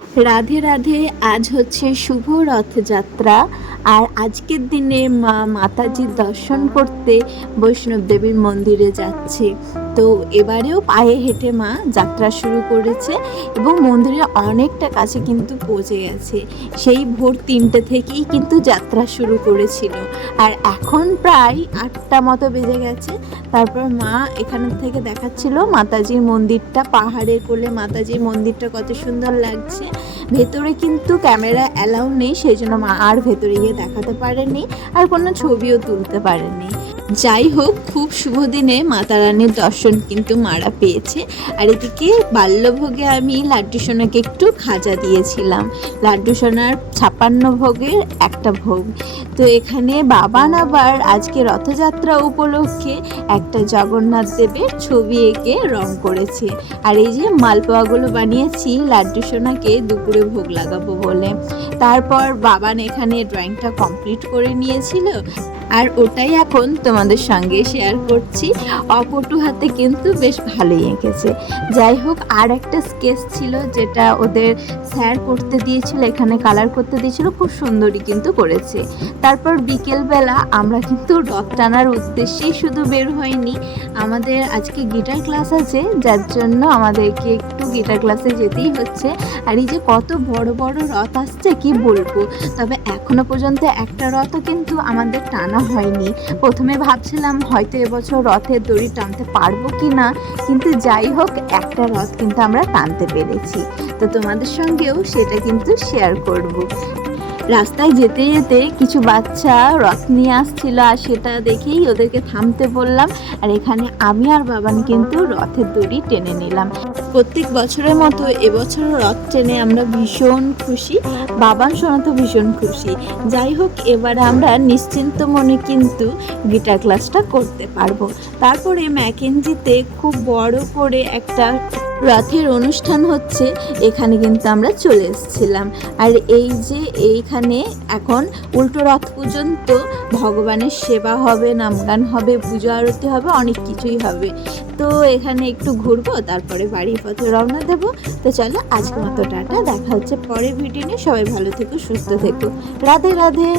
রাধে রাধে। আজ হচ্ছে শুভ রথযাত্রা। আর আজকের দিনে মা মাতাজির দর্শন করতে বৈষ্ণব দেবীর মন্দিরে যাচ্ছে। তো এবারেও পায়ে হেঁটে মা যাত্রা শুরু করেছে এবং মন্দিরের অনেকটা কাছে কিন্তু পৌঁছে গেছে। সেই ভোর 3টে থেকেই কিন্তু যাত্রা শুরু করেছিল, আর এখন প্রায় 8টা মতো বেজে গেছে। তারপর মা এখান থেকে দেখাচ্ছিল মাতাজির মন্দিরটা, পাহাড়ের কোলে মাতাজির মন্দিরটা কত সুন্দর লাগছে। ভেতরে কিন্তু ক্যামেরা অ্যালাউ নেই, সেই জন্য মা আর ভেতরে গিয়ে দেখাতে পারেনি, আর কোনো ছবিও তুলতে পারেনি। যাই হোক, খুব শুভ দিনে মাতা রানীর দর্শন কিন্তু মারা পেয়েছে। আর এদিকে বাল্যভোগে আমি লাড্ডু সোনাকে একটু খাজা দিয়েছিলাম। লাড্ডু সোনার 56 ভোগের একটা ভোগ। তো এখানে বাবান আবার আজকে রথযাত্রা উপলক্ষে একটা জগন্নাথ দেবের ছবি এঁকে রং করেছে। আর এই যে মালপোয়াগুলো বানিয়েছি লাড্ডু সোনাকে দুপুরে ভোগ লাগাবো বলে। তারপর বাবান এখানে ড্রয়িংটা কমপ্লিট করে নিয়েছিল, আর ওটাই এখন তোমাদের সঙ্গে শেয়ার করছি। অপটু হাতে কিন্তু বেশ ভালোই এঁকেছে। যাই হোক, আর একটা স্কেচ ছিল যেটা ওদের স্যার করতে দিয়েছিল, এখানে কালার করতে দিয়েছিল, খুব সুন্দরই কিন্তু করেছে। তারপর বিকেলবেলা আমরা কিন্তু রথ টানার উদ্দেশ্যেই শুধু বের হয়নি, আমাদের আজকে গিটার ক্লাস আছে, যার জন্য আমাদেরকে একটু গিটার ক্লাসে যেতেই হচ্ছে। আর এই যে কত বড় বড় রথ আসছে কি বলবো, তবে এখনো পর্যন্ত একটা রথও কিন্তু আমাদের টানা হয়নি। প্রথমে ভাবছিলাম হয়তো এবছর রথের দড়ি টানতে পারবো কি না, কিন্তু যাই হোক একটা রথ কিন্তু আমরা টানতে পেরেছি। তো তোমাদের সঙ্গেও সেটা কিন্তু শেয়ার করব। রাস্তায় যেতে যেতে কিছু বাচ্চা রথ নিয়ে আসছিল, আর সেটা দেখেই ওদেরকে থামতে বললাম। আর এখানে আমি আর বাবান কিন্তু রথের দড়ি টেনে নিলাম। প্রত্যেক বছরের মতো এবছর রথ টেনে আমরা ভীষণ খুশি, বাবান সোনা তো ভীষণ খুশি। যাই হোক, এবারে আমরা নিশ্চিন্ত মনে কিন্তু গিটার ক্লাসটা করতে পারবো। তারপরে ম্যাকেঞ্জিতে খুব বড় করে একটা রথের অনুষ্ঠান হচ্ছে, এখানে কিন্তু আমরা চলে এসেছিলাম। আর এই যে এইখানে এখন উল্টো রথ পর্যন্ত ভগবানের সেবা হবে, নামগান হবে, পুজো আরতি হবে, অনেক কিছুই হবে। তো এখানে একটু ঘুরবো, তারপরে বাড়ির পথে রওনা দেবো। তো চলো, আজকের মতো টাটা, দেখা হচ্ছে পরের ভিডিও নিয়ে। সবাই ভালো থেকো, সুস্থ থেকো। রাধে রাধে।